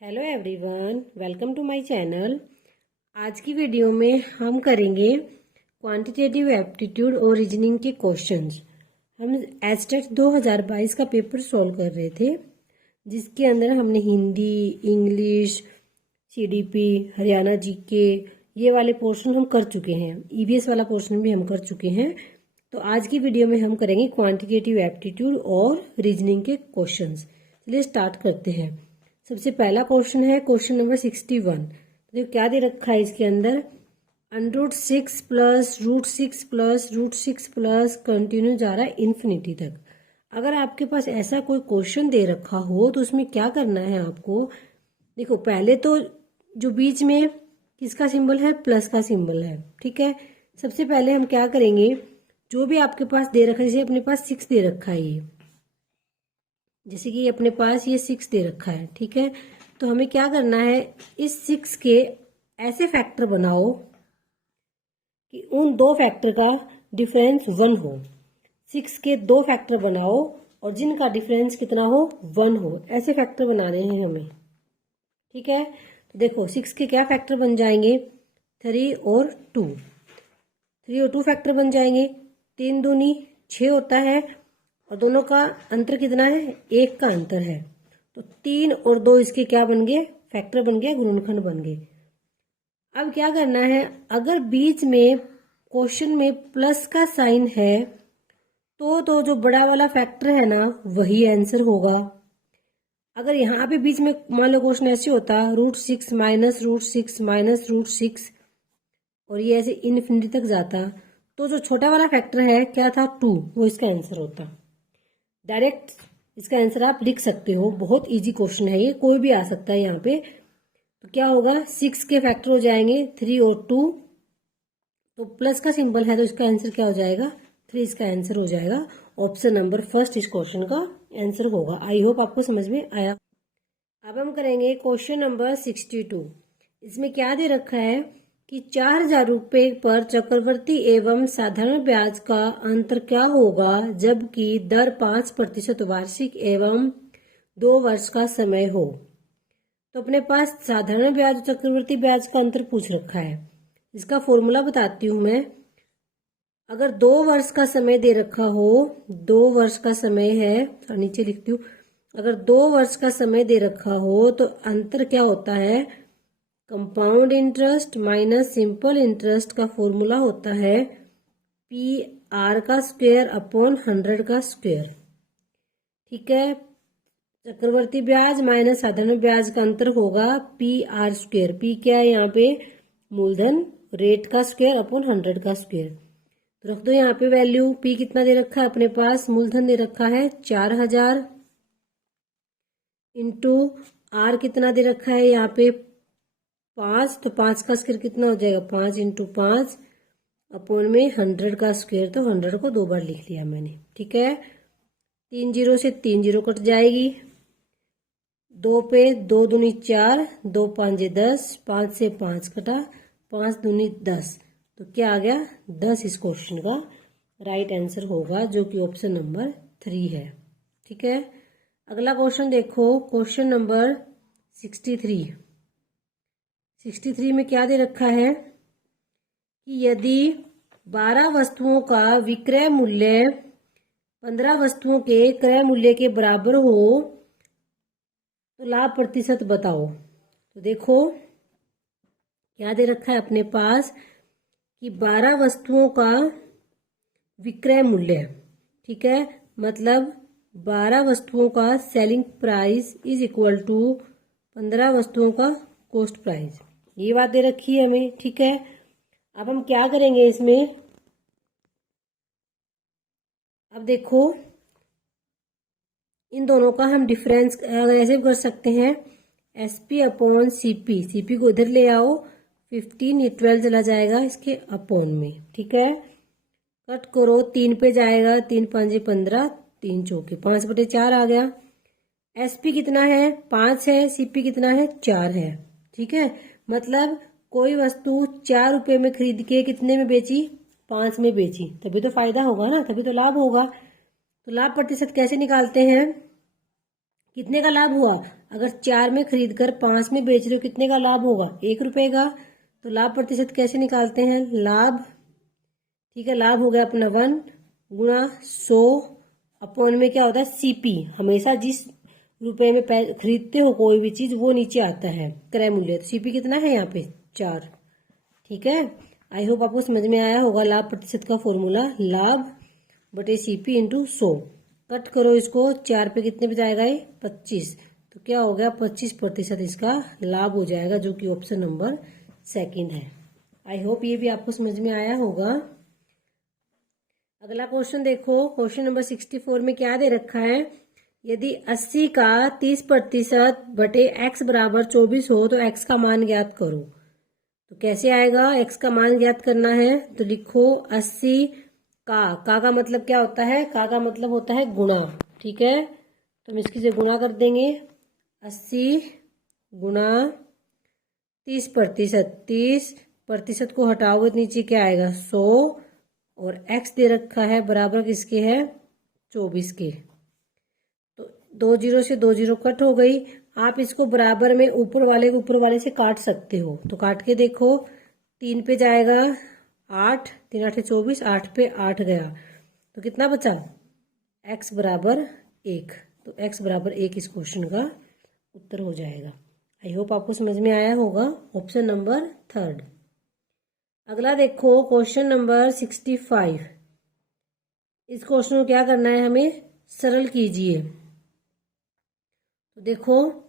Hello everyone, welcome to my channel. आज की video में हम करेंगे क्वांटिटेटिव एप्टीट्यूड और रीजनिंग के क्वेश्चंस। हम एस्टेट 2022 का पेपर सॉल्व कर रहे थे, जिसके अंदर हमने Hindi, English, CDP, Haryana GK ये वाले पोर्शन हम कर चुके हैं। ईवीएस वाला पोर्शन भी हम कर चुके हैं। तो आज की वीडियो में हम करेंगे क्वांटिटेटिव एप्टीट्यूड और रीजनिंग के क्वेश्चंस। चलिए स्टार्ट करते हैं। सबसे पहला क्वेश्चन है क्वेश्चन नंबर 61। तो क्या दे रखा है इसके अंदर, √6 प्लस √6 प्लस √6 प्लस कंटिन्यू जा रहा है इन्फिनिटी तक। अगर आपके पास ऐसा कोई क्वेश्चन दे रखा हो तो उसमें क्या करना है आपको। देखो, पहले तो जो बीच में किसका सिंबल है, प्लस का सिंबल है, ठीक है। सबसे पहले हम क्या करेंगे, जो भी आपके पास दे रखा है, जैसे अपने पास 6 दे रखा है, ये जैसे कि अपने पास ये 6 दे रखा है, ठीक है। तो हमें क्या करना है, इस 6 के ऐसे फैक्टर बनाओ कि उन दो फैक्टर का डिफरेंस 1 हो। 6 के दो फैक्टर बनाओ और जिनका डिफरेंस कितना हो, 1 हो। ऐसे फैक्टर बनाने हैं हमें, ठीक है। तो देखो 6 के क्या फैक्टर बन जाएंगे, 3 और 2। 3 और 2 फैक्टर बन जाएंगे। 3 दूनी 6 होता है और दोनों का अंतर कितना है, 1 का अंतर है। तो 3 और 2 इसके क्या बन गए, फैक्टर बन गए, गुणनखंड बन गए। अब क्या करना है, अगर बीच में क्वेश्चन में प्लस का साइन है तो जो बड़ा वाला फैक्टर है ना, वही आंसर होगा। अगर यहाँ पे बीच में मान लो क्वेश्चन ऐसे होता, √6 माइनस √6 माइनस √6 और ये ऐसे इनफिनिटी तक जाता, तो जो छोटा वाला फैक्टर है क्या था, 2, वो इसका आंसर होता। डायरेक्ट इसका आंसर आप लिख सकते हो। बहुत इजी क्वेश्चन है ये, कोई भी आ सकता है यहाँ पे। तो क्या होगा, 6 के फैक्टर हो जाएंगे 3 और 2, तो प्लस का सिंबल है तो इसका आंसर क्या हो जाएगा, 3 इसका आंसर हो जाएगा। ऑप्शन नंबर फर्स्ट इस क्वेश्चन का आंसर होगा। आई होप आपको समझ में आया। अब हम करेंगे क्वेश्चन नंबर 62। इसमें क्या दे रखा है कि 4,000 रुपये पर चक्रवर्ती एवं साधारण ब्याज का अंतर क्या होगा जबकि दर 5% वार्षिक एवं 2 वर्ष का समय हो। तो अपने पास साधारण ब्याज और चक्रवर्ती ब्याज का अंतर पूछ रखा है। इसका फॉर्मूला बताती हूं मैं। अगर 2 वर्ष का समय दे रखा हो, 2 वर्ष का समय है, नीचे लिखती हूँ। अगर 2 वर्ष का समय दे रखा हो तो अंतर क्या होता है, compound interest minus simple interest का फॉर्मूला होता है PR का स्क्वायर अपॉन 100 का स्क्वायर, ठीक है। चक्रवर्ती ब्याज माइनस साधारण ब्याज का अंतर होगा PR स्क्वायर। P क्या है यहाँ पे, मूलधन, रेट का स्क्वायर अपॉन 100 का स्क्वायर। तो रख दो यहाँ पे वैल्यू। P कितना दे रखा है अपने पास, मूलधन दे रखा है 4,000 इंटू R कितना दे रखा है यहाँ पे 5, तो 5 का स्क्वायर कितना हो जाएगा, 5 इंटू 5 अपॉन में 100 का स्क्वायर। तो 100 को 2 बार लिख लिया मैंने, ठीक है। 3 जीरो से 3 जीरो कट जाएगी, 2 पे 2 दूनी 4, 2 5 10, 5 से 5 कटा, 5 दूनी 10। तो क्या आ गया, 10 इस क्वेश्चन का राइट आंसर होगा, जो कि ऑप्शन नंबर 3 है, ठीक है। अगला क्वेश्चन देखो, क्वेश्चन नंबर 63। 63 में क्या दे रखा है कि यदि 12 वस्तुओं का विक्रय मूल्य 15 वस्तुओं के क्रय मूल्य के बराबर हो तो लाभ प्रतिशत बताओ। तो देखो क्या दे रखा है अपने पास कि 12 वस्तुओं का विक्रय मूल्य, ठीक है, मतलब 12 वस्तुओं का selling price is equal to 15 वस्तुओं का कॉस्ट प्राइस। ये बात दे रखी है हमें, ठीक है। अब हम क्या करेंगे इसमें, अब देखो इन दोनों का हम डिफरेंस ऐसे कर सकते हैं, SP अपॉन CP। CP को इधर ले आओ, 15 ये 12 चला जाएगा इसके अपॉन में, ठीक है। कट करो, 3 पे जाएगा, 3 5 15, 3 चौके 5/4 आ गया। SP कितना है, 5 है, CP कितना है, 4 है, ठीक है। मतलब कोई वस्तु 4 रुपए में खरीद के कितने में बेची, 5 में बेची, तभी तो फायदा होगा ना, तभी तो लाभ होगा। तो लाभ प्रतिशत कैसे निकालते हैं, कितने का लाभ हुआ? अगर 4 में खरीद कर 5 में बेच रहे हो कितने का लाभ होगा? 1 रुपए का। तो लाभ प्रतिशत कैसे निकालते हैं? लाभ, ठीक है, लाभ हो गया अपना 1 गुणा 100 अपॉन में क्या होता है? सीपी। हमेशा जिस रुपए में खरीदते हो कोई भी चीज वो नीचे आता है क्रय मूल्य। तो सीपी कितना है यहाँ पे? 4। ठीक है, आई होप आपको समझ में आया होगा लाभ प्रतिशत का फॉर्मूला। लाभ बटे सीपी इंटू 100। कट करो इसको, 4 पे कितने पे जाएगा ये? 25। तो क्या हो गया? 25% इसका लाभ हो जाएगा, जो कि ऑप्शन नंबर 2 है। आई होप ये भी आपको समझ में आया होगा। अगला क्वेश्चन देखो, क्वेश्चन नंबर 64 में क्या दे रखा है? यदि 80 का 30% बटे x बराबर 24 हो तो x का मान ज्ञात करो। तो कैसे आएगा? x का मान ज्ञात करना है तो लिखो 80 का मतलब क्या होता है? का मतलब होता है गुणा। ठीक है, तो हम इसकी से गुणा कर देंगे। 80 गुणा 30%। 30% को हटाओगे तो नीचे क्या आएगा? 100। और x दे रखा है बराबर किसके है? 24 के। तो 2 जीरो से 2 जीरो कट हो गई। आप इसको बराबर में ऊपर वाले को ऊपर वाले से काट सकते हो। तो काट के देखो, 3 पे जाएगा 8, 3 8 24, 8 पे 8 गया तो कितना बचा? x बराबर 1। तो x बराबर 1 इस क्वेश्चन का उत्तर हो जाएगा। आई होप आपको समझ में आया होगा, ऑप्शन नंबर 3। अगला देखो क्वेश्चन नंबर 65। इस क्वेश्चन को क्या करना है हमें? सरल कीजिए। तो देखो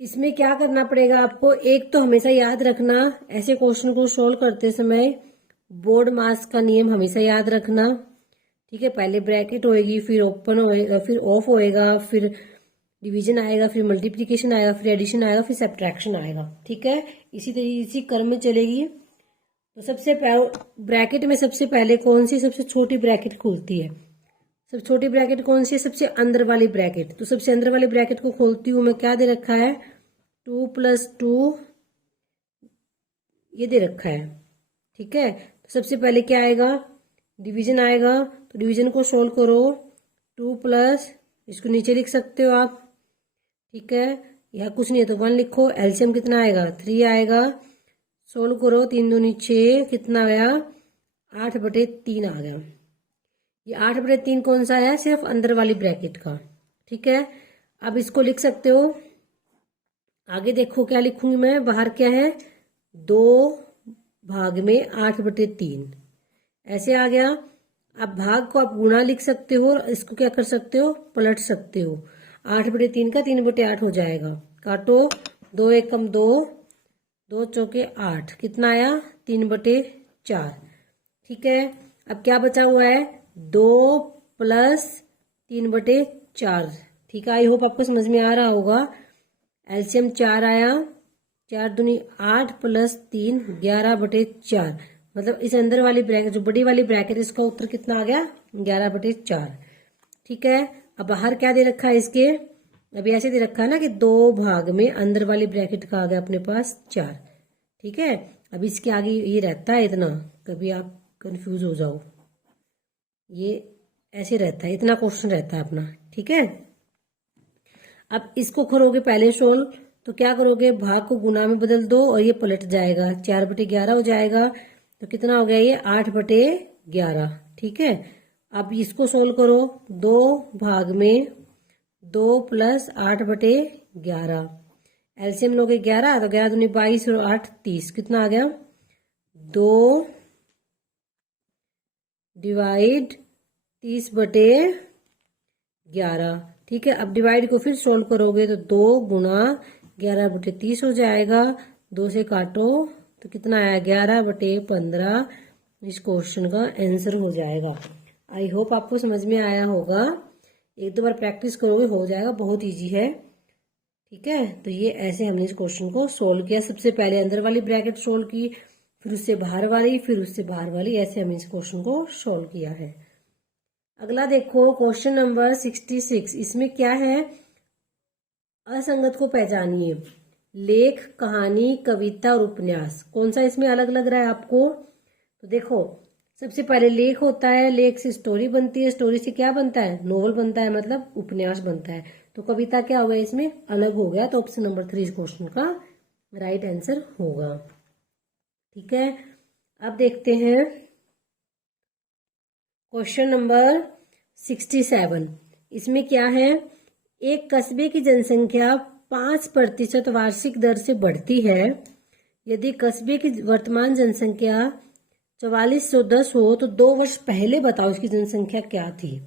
इसमें क्या करना पड़ेगा आपको? एक तो हमेशा याद रखना, ऐसे क्वेश्चन को सोल्व करते समय बोर्ड मास का नियम हमेशा याद रखना। ठीक है, पहले ब्रैकेट होएगी, फिर ओपन होएगा, फिर ऑफ होएगा, फिर डिवीजन आएगा, फिर मल्टीप्लिकेशन आएगा, फिर एडिशन आएगा, फिर सब्ट्रैक्शन आएगा। ठीक है, इसी क्रम में चलेगी। तो सबसे ब्रैकेट में सबसे पहले कौन सी सबसे छोटी ब्रैकेट खुलती है? सबसे छोटी ब्रैकेट कौन सी है? सबसे अंदर वाली ब्रैकेट। तो सबसे अंदर वाली ब्रैकेट को खोलती हूँ मैं, क्या दे रखा है? 2 + 2 ये दे रखा है। ठीक है, तो सबसे पहले क्या आएगा? डिवीजन आएगा। तो डिवीजन को सोल्व करो, 2 प्लस, इसको नीचे लिख सकते हो आप। ठीक है, यहाँ कुछ नहीं है तो 1 लिखो। एलसीएम कितना आएगा? 3 आएगा। सोल्व करो, 3 दूनी 6, कितना आया? 8/3 आ गया। ये 8/3 कौन सा है? सिर्फ अंदर वाली ब्रैकेट का। ठीक है, अब इसको लिख सकते हो। आगे देखो क्या लिखूंगी मैं, बाहर क्या है? 2 भाग में 8/3 ऐसे आ गया। अब भाग को आप गुणा लिख सकते हो और इसको क्या कर सकते हो? पलट सकते हो। 8/3 का 3/8 हो जाएगा। काटो, 2 × 1 = 2, 2 × 4 = 8, कितना आया? 3/4। ठीक है, अब क्या बचा हुआ है? 2 + 3/4। ठीक है, आई होप आपको समझ में आ रहा होगा। एलसीएम 4 आया, 4 दूनी 8 + 3 11/4। मतलब इस अंदर वाली ब्रैकेट, जो बड़ी वाली ब्रैकेट, इसका उत्तर कितना आ गया? 11/4। ठीक है, अब बाहर क्या दे रखा है इसके? अभी ऐसे दे रखा है ना कि 2 भाग में अंदर वाली ब्रैकेट का आ गया अपने पास 4। ठीक है, अब इसके आगे ये रहता है इतना, कभी आप कंफ्यूज हो जाओ, ये ऐसे रहता है, इतना क्वेश्चन रहता है अपना। ठीक है, अब इसको करोगे पहले सोल्व, तो क्या करोगे? भाग को गुना में बदल दो और ये पलट जाएगा, 4/11 हो जाएगा। तो कितना हो गया ये? 8/11। ठीक है, अब इसको सोल्व करो, 2 भाग में 2 + 8/11। एलसीएम लोगे 11, तो 11 दूनी 22 और 8 30, कितना आ गया? 2 / 30/11। ठीक है, अब डिवाइड को फिर सोल्व करोगे तो 2 गुणा 11/30 हो जाएगा। 2 से काटो तो कितना आया? 11/15 इस क्वेश्चन का आंसर हो जाएगा। आई होप आपको समझ में आया होगा। 1-2 बार प्रैक्टिस करोगे हो जाएगा, बहुत इजी है। ठीक है, तो ये ऐसे हमने इस क्वेश्चन को सोल्व किया। सबसे पहले अंदर वाली ब्रैकेट सोल्व की, फिर उससे बाहर वाली, फिर उससे बाहर वाली, ऐसे हमने इस क्वेश्चन को सोल्व किया है। अगला देखो क्वेश्चन नंबर 66। इसमें क्या है? असंगत को पहचानिए। लेख, कहानी, कविता और उपन्यास, कौन सा इसमें अलग लग रहा है आपको? तो देखो, सबसे पहले लेख होता है, लेख से स्टोरी बनती है, स्टोरी से क्या बनता है? नोवेल बनता है, मतलब उपन्यास बनता है। तो कविता क्या हो गया, इसमें अलग हो गया, तो ऑप्शन नंबर 3 इस क्वेश्चन का राइट आंसर होगा। ठीक है, अब देखते हैं क्वेश्चन नंबर 67। इसमें क्या है, एक कस्बे की जनसंख्या 5% वार्षिक दर से बढ़ती है। यदि कस्बे की वर्तमान जनसंख्या 4410 हो तो 2 वर्ष पहले बताओ इसकी जनसंख्या क्या थी।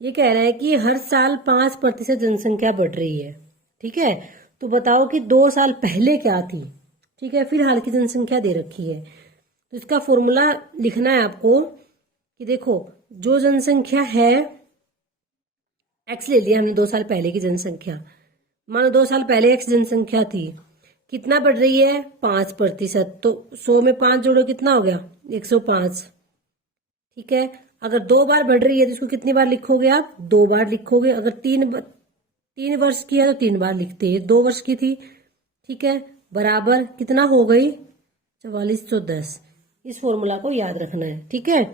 ये कह रहा है कि हर साल 5% जनसंख्या बढ़ रही है। ठीक है, तो बताओ कि 2 साल पहले क्या थी। ठीक है, फिलहाल की जनसंख्या दे रखी है, तो इसका फॉर्मूला लिखना है आपको कि देखो जो जनसंख्या है, एक्स ले लिया हमने 2 साल पहले की जनसंख्या, मानो 2 साल पहले एक्स जनसंख्या थी, कितना बढ़ रही है 5%, तो 100 में 5 जोड़ो कितना हो गया 105। ठीक है, अगर 2 बार बढ़ रही है तो इसको कितनी बार लिखोगे आप, 2 बार लिखोगे। अगर 3 वर्ष की है तो 3 बार लिखते हैं, 2 वर्ष की थी। ठीक है, बराबर कितना हो गई 4410। इस फॉर्मूला को याद रखना है। ठीक है,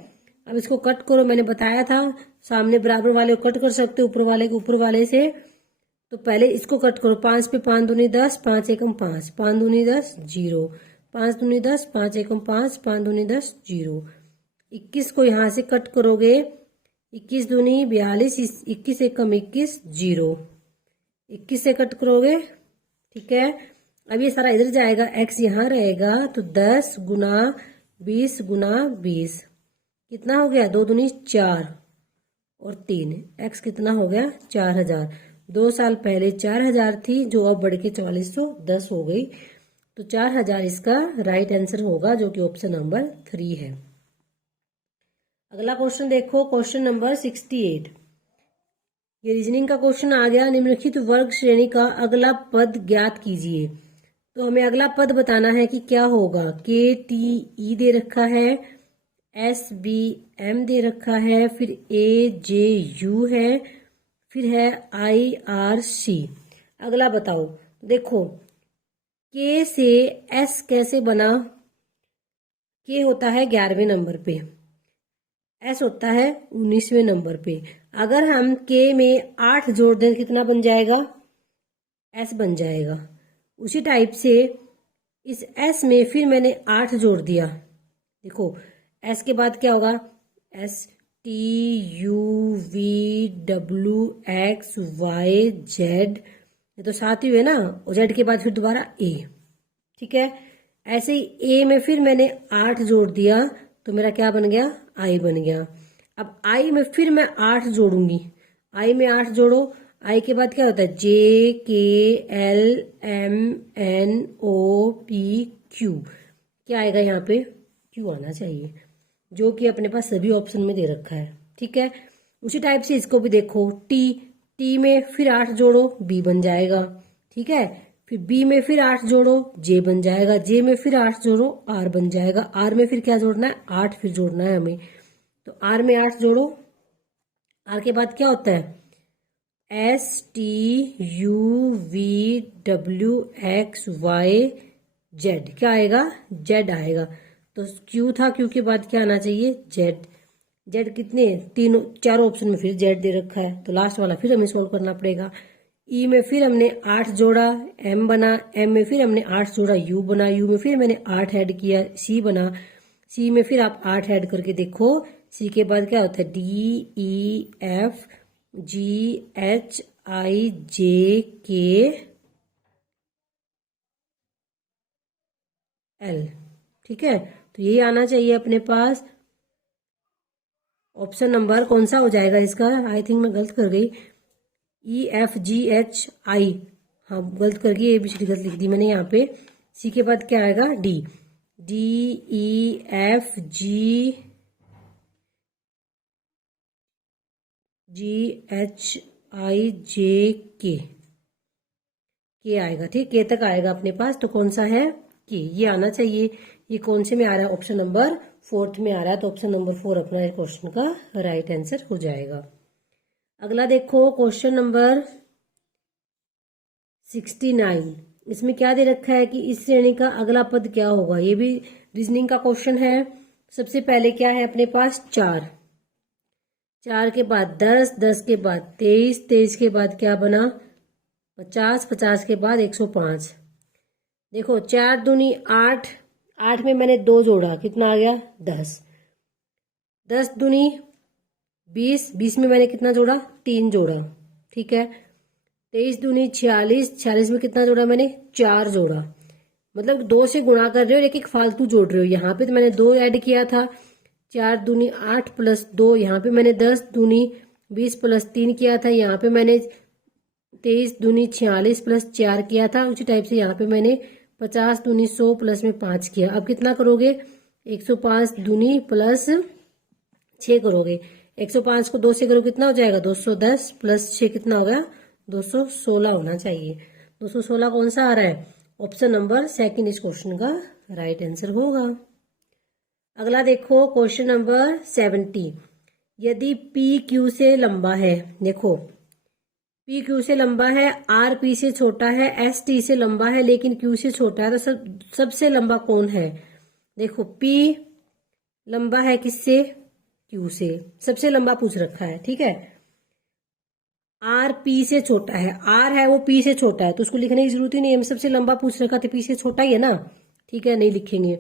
अब इसको कट करो, मैंने बताया था सामने बराबर वाले को कट कर सकते हो ऊपर वाले को ऊपर वाले से। तो पहले इसको कट करो, 5 पे 5 दूनी 10, 5 एकम 5, 5 दूनी 10 0, 5 दूनी 10, 5 एकम 5, 5 दूनी 10 0। 21 को यहाँ से कट करोगे, 21 दूनी 42, 21 एकम 21 0, 21 से कट करोगे। ठीक है, अब ये सारा इधर जाएगा, x यहाँ रहेगा, तो 10 गुना 20 गुना 20 कितना हो गया, 2 दूनी 4 और 3, x कितना हो गया 4000। 2 साल पहले 4000 थी, जो अब बढ़ के 4410 हो गई, तो 4000 इसका राइट आंसर होगा, जो कि ऑप्शन नंबर 3 है। अगला क्वेश्चन देखो, क्वेश्चन नंबर 68। ये रीजनिंग का क्वेश्चन आ गया। निम्नलिखित वर्ग श्रेणी का अगला पद ज्ञात कीजिए। तो हमें अगला पद बताना है कि क्या होगा। KTE दे रखा है, SBM दे रखा है, फिर AJU है, फिर है IRC। अगला बताओ। देखो K से S कैसे बना, K होता है 11वें नंबर पे, S होता है 19वें नंबर पे। अगर हम K में 8 जोड़ दें कितना बन जाएगा, S बन जाएगा। उसी टाइप से इस S में फिर मैंने 8 जोड़ दिया, देखो S के बाद क्या होगा, STUVWXYZ, ये तो साथ ही हुए ना, और Z के बाद फिर दोबारा A। ठीक है, ऐसे ही A में फिर मैंने 8 जोड़ दिया, तो मेरा क्या बन गया, I बन गया। अब I में फिर मैं 8 जोड़ूंगी, I में 8 जोड़ो, I के बाद क्या होता है JKLMNOPQ, क्या आएगा यहाँ पे Q आना चाहिए, जो कि अपने पास सभी ऑप्शन में दे रखा है। ठीक है, उसी टाइप से इसको भी देखो, T में फिर 8 जोड़ो B बन जाएगा। ठीक है, फिर B में फिर 8 जोड़ो J बन जाएगा, J में फिर 8 जोड़ो R बन जाएगा, R में फिर क्या जोड़ना है 8 फिर जोड़ना है हमें, तो R में 8 जोड़ो। R के बाद क्या होता है STUVWXYZ, क्या आएगा Z आएगा, तो Q था, Q के बाद क्या आना चाहिए Z। Z कितने, तीनों चारों ऑप्शन में फिर Z दे रखा है, तो लास्ट वाला फिर हमें सोल्व करना पड़ेगा। E में फिर हमने 8 जोड़ा M बना, M में फिर हमने 8 जोड़ा U बना, U में फिर मैंने 8 ऐड किया C बना, C में फिर आप 8 ऐड करके देखो, C के बाद क्या होता है DEFGHIJKL। ठीक है, तो यही आना चाहिए अपने पास। ऑप्शन नंबर कौन सा हो जाएगा इसका, आई थिंक मैं गलत कर गई, EFGHI, हाँ गलत कर गई, ABCD गलत लिख दी मैंने यहाँ पे। C के बाद क्या आएगा DEFGHIJK, के आएगा। ठीक, के तक आएगा अपने पास, तो कौन सा है के, ये आना चाहिए। ये कौन से में आ रहा है, ऑप्शन नंबर 4 में आ रहा है, तो ऑप्शन नंबर 4 अपना क्वेश्चन का राइट आंसर हो जाएगा। अगला देखो क्वेश्चन नंबर 69। इसमें क्या दे रखा है कि इस श्रेणी का अगला पद क्या होगा। ये भी रीजनिंग का क्वेश्चन है। सबसे पहले क्या है अपने पास 4, 4 के बाद 10, 10 के बाद 23, 23 के बाद क्या बना 50, 50 के बाद 105। देखो 4 दूनी 8, 8 में मैंने 2 जोड़ा, कितना आ गया 10। 10 दूनी 20, 20 में मैंने कितना जोड़ा 3 जोड़ा, ठीक है। 23 दूनी 46, 46 में कितना जोड़ा मैंने 4 जोड़ा। मतलब 2 से गुणा कर रहे हो, एक एक फालतू जोड़ रहे हो। यहाँ पे तो मैंने 2 ऐड किया था, 4 दूनी 8 प्लस 2, यहाँ पे मैंने 10 दूनी 20 प्लस 3 किया था, यहाँ पे मैंने 23 दूनी 46 प्लस 4 किया था। उसी टाइप से यहाँ पे मैंने 50 दूनी 100 प्लस में 5 किया। अब कितना करोगे 105 दूनी प्लस 6 करोगे। 105 को 2 से करो कितना हो जाएगा 210 प्लस 6 कितना हो गया 216 होना चाहिए। 216 कौन सा आ रहा है, ऑप्शन नंबर सेकंड इस क्वेश्चन का राइट आंसर होगा। अगला देखो क्वेश्चन नंबर 70। यदि पी क्यू से लंबा है, देखो पी क्यू से लंबा है, आर पी से छोटा है, एस टी से लंबा है लेकिन क्यू से छोटा है, तो सबसे लंबा कौन है। देखो पी लंबा है किससे, क्यू से, सबसे लंबा पूछ रखा है, ठीक है। आर पी से छोटा है, आर है वो पी से छोटा है, तो उसको लिखने की जरूरत ही नहीं है, सबसे लंबा पूछ रखा, तो पी से छोटा ही है ना, ठीक है, नहीं लिखेंगे।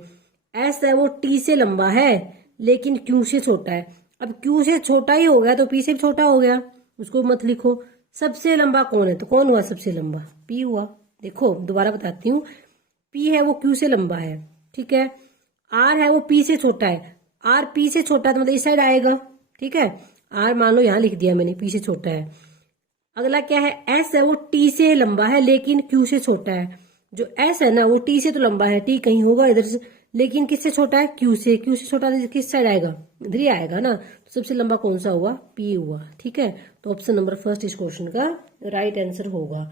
एस है वो टी से लंबा है लेकिन क्यू से छोटा है। अब क्यू से छोटा ही हो गया तो पी से भी छोटा हो गया, उसको मत लिखो। सबसे लंबा कौन है, तो कौन हुआ सबसे लंबा, पी हुआ। देखो दोबारा बताती हूँ, पी है वो क्यू से लंबा है, ठीक है। आर है वो पी से छोटा है, आर पी से छोटा है तो मतलब इस साइड आएगा, ठीक है। आर मान लो यहाँ लिख दिया मैंने, पी से छोटा है। अगला क्या है, एस है वो टी से लंबा है लेकिन क्यू से छोटा है। जो एस है ना वो टी से तो लंबा है, टी कहीं होगा इधर से, लेकिन किससे छोटा है, क्यू से। क्यू से छोटा किस साइड आएगा, इधर ही आएगा ना, तो सबसे लंबा कौन सा हुआ, पी हुआ, ठीक है। तो ऑप्शन नंबर फर्स्ट इस क्वेश्चन का राइट आंसर होगा।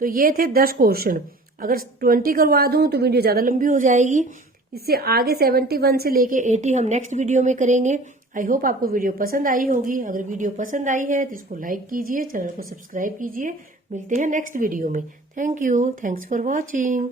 तो ये थे 10 क्वेश्चन। अगर 20 करवा दूं तो वीडियो ज्यादा लंबी हो जाएगी। इससे आगे 71 से लेके 80 हम नेक्स्ट वीडियो में करेंगे। आई होप आपको वीडियो पसंद आई होगी। अगर वीडियो पसंद आई है तो इसको लाइक कीजिए, चैनल को सब्सक्राइब कीजिए। मिलते हैं नेक्स्ट वीडियो में। Thank you, thanks for watching.